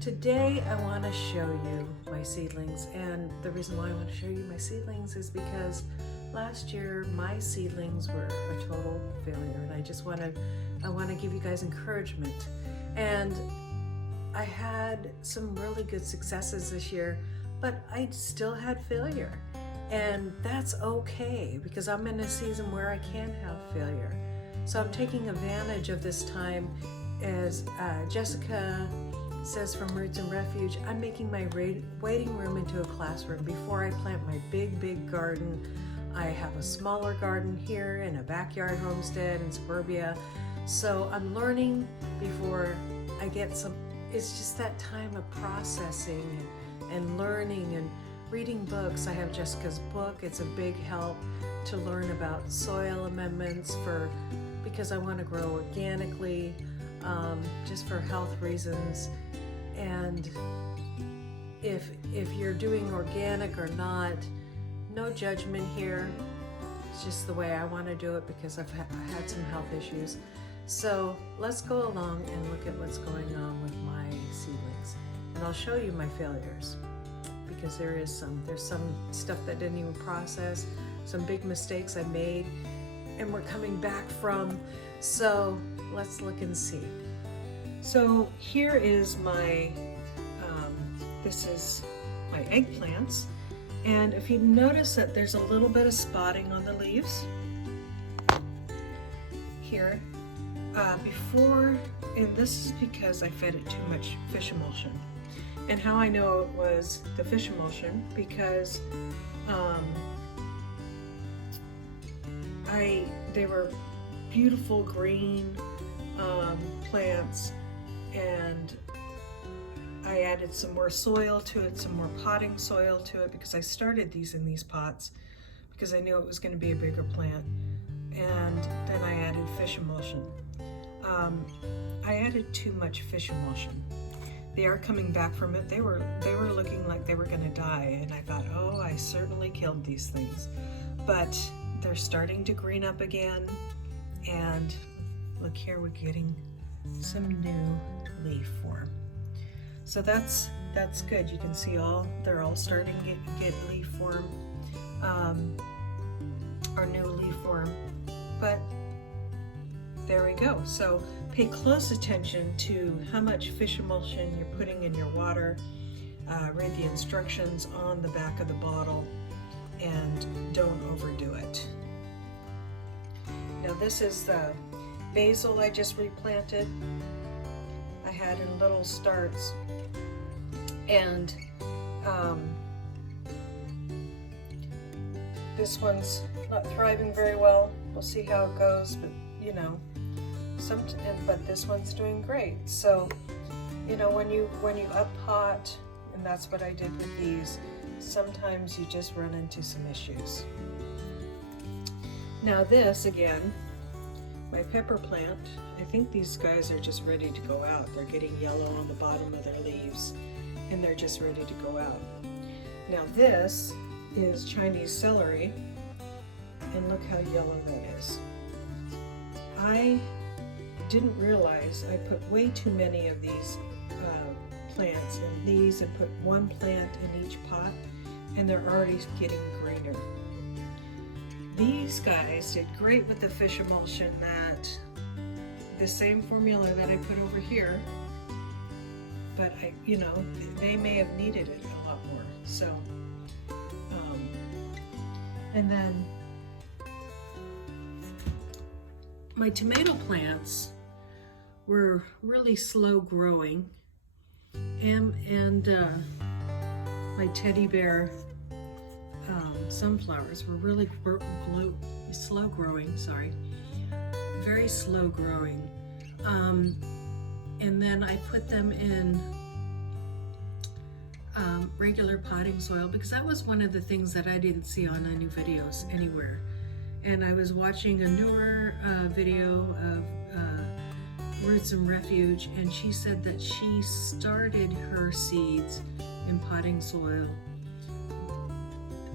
Today I want to show you my seedlings, and the reason why I want to show you my seedlings is because last year my seedlings were a total failure, and I want to give you guys encouragement. And I had some really good successes this year, but I still had failure, and that's okay because I'm in a season where I can have failure. So I'm taking advantage of this time. As Jessica says from Roots and Refuge, I'm making my waiting room into a classroom before I plant my big garden. I have a smaller garden here in a backyard homestead in suburbia. So I'm learning before I get some. It's just that time of processing and learning and reading books. I have Jessica's book. It's a big help to learn about soil amendments because I want to grow organically, just for health reasons. And if you're doing organic or not, no judgment here. It's just the way I want to do it because I've had some health issues. So let's go along and look at what's going on with my seedlings. And I'll show you my failures because there's some stuff that didn't even process, some big mistakes I made and we're coming back from. So let's look and see. So here is my, this is my eggplants. And if you notice that there's a little bit of spotting on the leaves here, and this is because I fed it too much fish emulsion. And how I know it was the fish emulsion, because they were beautiful green plants, and I added some more soil to it, some more potting soil to it, because I started these in these pots because I knew it was going to be a bigger plant. And then I added fish emulsion. I added too much fish emulsion. They are coming back from it. They were looking like they were going to die, and I thought, oh, I certainly killed these things. But they're starting to green up again, and look here, we're getting some new leaf form. So that's good. You can see they're all starting to get leaf form, or new leaf form. But there we go. So pay close attention to how much fish emulsion you're putting in your water. Read the instructions on the back of the bottle and don't overdo it. Now this is the basil I just replanted. I had in little starts, and this one's not thriving very well. We'll see how it goes, but you know, but this one's doing great. So, you know, when you up pot, and that's what I did with these, sometimes you just run into some issues. Now this, again, my pepper plant, I think these guys are just ready to go out. They're getting yellow on the bottom of their leaves, and they're just ready to go out. Now this is Chinese celery, and look how yellow that is. I didn't realize I put way too many of these plants in these, and put one plant in each pot, and they're already getting greener. These guys did great with the fish emulsion, that the same formula that I put over here, but they may have needed it a lot more. So, and then my tomato plants were really slow growing, and my teddy bear sunflowers were really slow growing, very slow growing. And then I put them in regular potting soil, because that was one of the things that I didn't see on any videos anywhere. And I was watching a newer video of Roots and Refuge, and she said that she started her seeds in potting soil.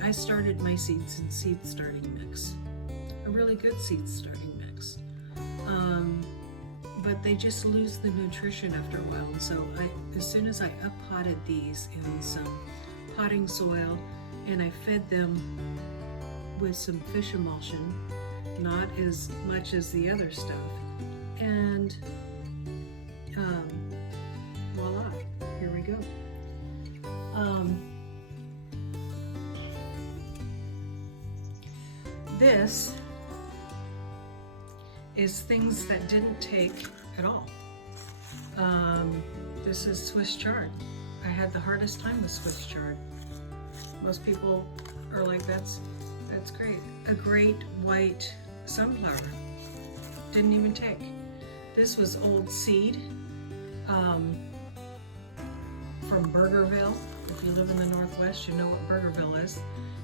I started my seeds in seed starting mix, a really good seed starting mix. but they just lose the nutrition after a while. And so as soon as I up-potted these in some potting soil and I fed them with some fish emulsion, not as much as the other stuff, and voila, here we go. This is things that didn't take at all. This is Swiss chard. I had the hardest time with Swiss chard. Most people are like, that's great. A great white sunflower. Didn't even take. This was old seed from Burgerville. If you live in the Northwest, you know what Burgerville is.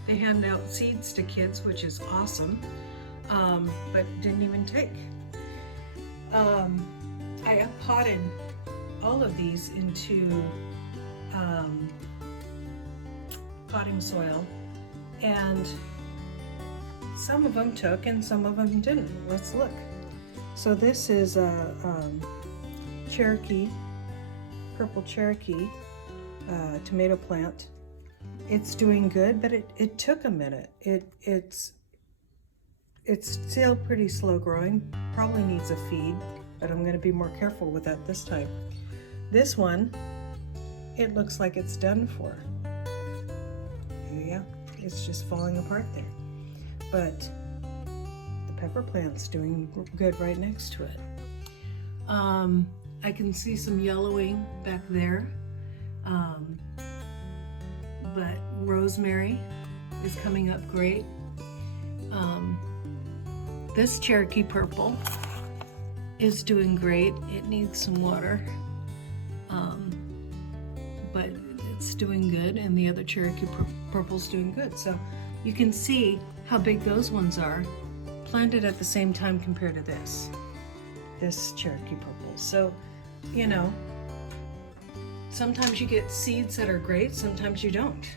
They hand out seeds to kids, which is awesome, but didn't even take. I up-potted all of these into potting soil, and some of them took and some of them didn't. Let's look. So this is a Cherokee, Purple Cherokee tomato plant. It's doing good, but it took a minute. It's still pretty slow growing, probably needs a feed, but I'm gonna be more careful with that this time. This one, it looks like it's done for. Yeah, it's just falling apart there. But the pepper plant's doing good right next to it. I can see some yellowing back there, but rosemary is coming up great. This Cherokee Purple is doing great. It needs some water, but it's doing good, and the other Cherokee Purple's doing good. So you can see how big those ones are, planted at the same time compared to this Cherokee Purple. So, you know, sometimes you get seeds that are great, sometimes you don't.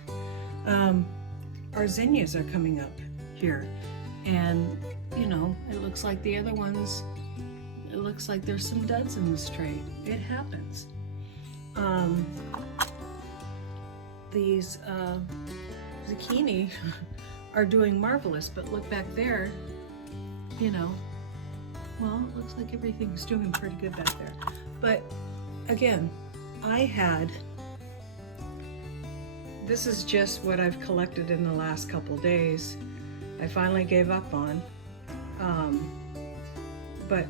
Our zinnias are coming up here, and you know, it looks like the other ones, it looks like there's some duds in this tray. It happens. These zucchini are doing marvelous, but look back there, you know, well, it looks like everything's doing pretty good back there. But again, this is just what I've collected in the last couple days. I finally gave up on, but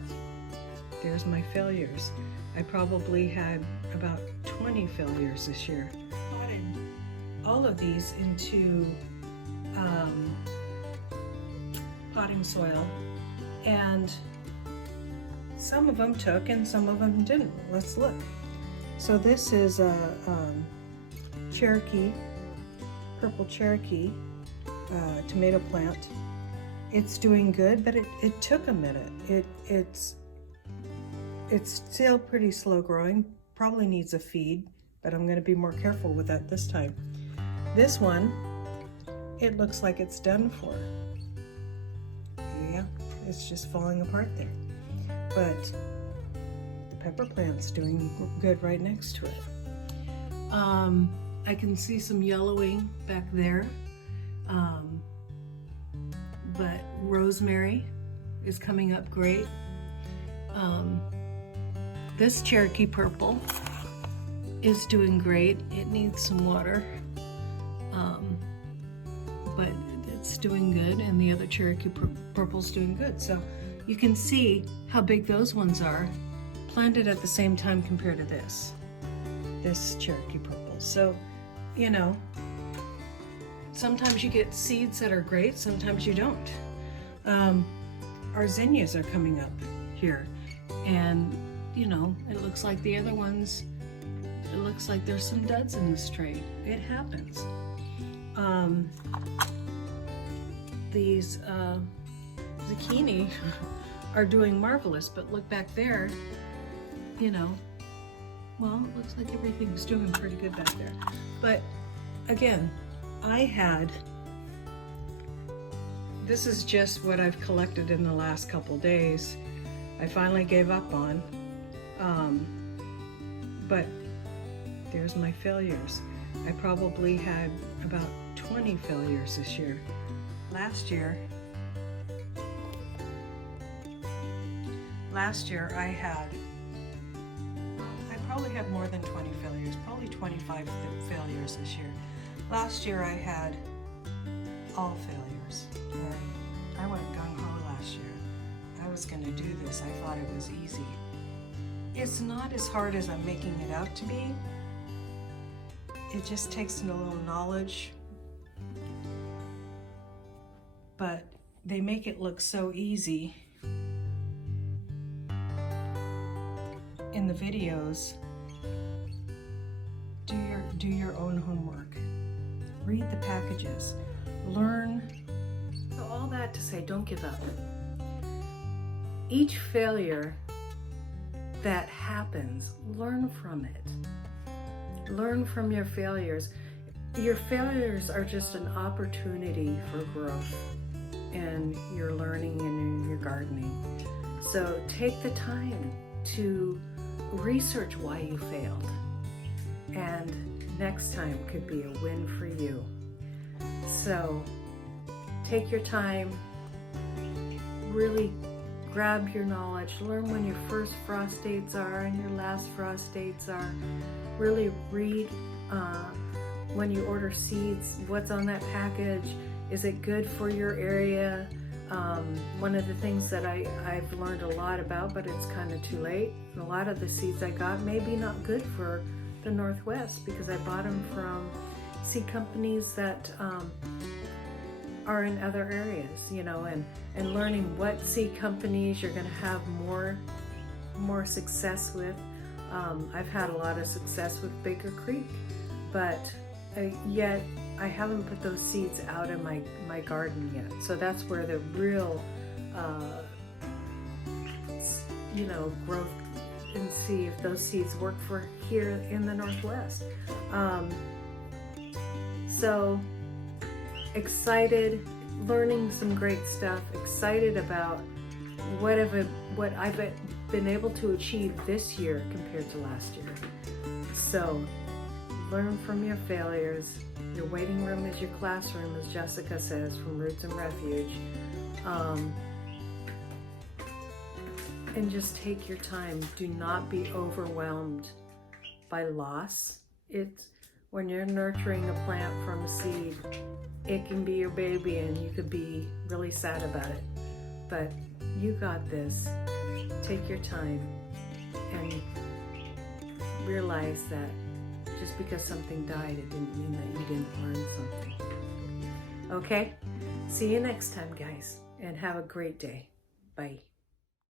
there's my failures. I probably had about 20 failures this year. Potted all of these into potting soil, and some of them took and some of them didn't. Let's look. So this is a Cherokee, Purple Cherokee tomato plant. It's doing good, but it took a minute. It's still pretty slow growing, probably needs a feed, but I'm gonna be more careful with that this time. This one, it looks like it's done for. Yeah, it's just falling apart there. But the pepper plant's doing good right next to it. I can see some yellowing back there, but rosemary is coming up great. This Cherokee Purple is doing great. It needs some water, but it's doing good, and the other Cherokee Purple's doing good. So you can see how big those ones are, planted at the same time compared to this Cherokee Purple. So, you know, sometimes you get seeds that are great, sometimes you don't. Our zinnias are coming up here, and you know, it looks like the other ones, it looks like there's some duds in this tray. It happens. These zucchini are doing marvelous, but look back there, you know, well, it looks like everything's doing pretty good back there. But again, this is just what I've collected in the last couple days. I finally gave up on, But there's my failures. I probably had about 20 failures this year. Last year I probably had more than 20 failures, probably 25 failures this year. Last year I had all failures. I went gung-ho last year. I was going to do this. I thought it was easy. It's not as hard as I'm making it out to be. It just takes a little knowledge. But they make it look so easy in the videos. Do your own homework. Read the packages. Learn. So all that to say, don't give up. Each failure that happens, learn from it. Learn from your failures. Your failures are just an opportunity for growth in your learning and in your gardening. So take the time to research why you failed, and next time could be a win for you. So take your time, really grab your knowledge, learn when your first frost dates are and your last frost dates are. Really read when you order seeds, what's on that package. Is it good for your area? One of the things that I've learned a lot about, but it's kind of too late, a lot of the seeds I got may be not good for the Northwest because I bought them from seed companies that are in other areas, you know, and learning what seed companies you're going to have more success with. I've had a lot of success with Baker Creek, but yet I haven't put those seeds out in my garden yet. So that's where the real, you know, growth, and see if those seeds work for here in the Northwest. So excited, learning some great stuff, excited about what I've been able to achieve this year compared to last year. So learn from your failures. Your waiting room is your classroom, as Jessica says, from Roots and Refuge. And just take your time. Do not be overwhelmed by loss. When you're nurturing a plant from a seed, it can be your baby and you could be really sad about it. But you got this. Take your time and realize that just because something died, it didn't mean that you didn't learn something. Okay? See you next time, guys, and have a great day. Bye.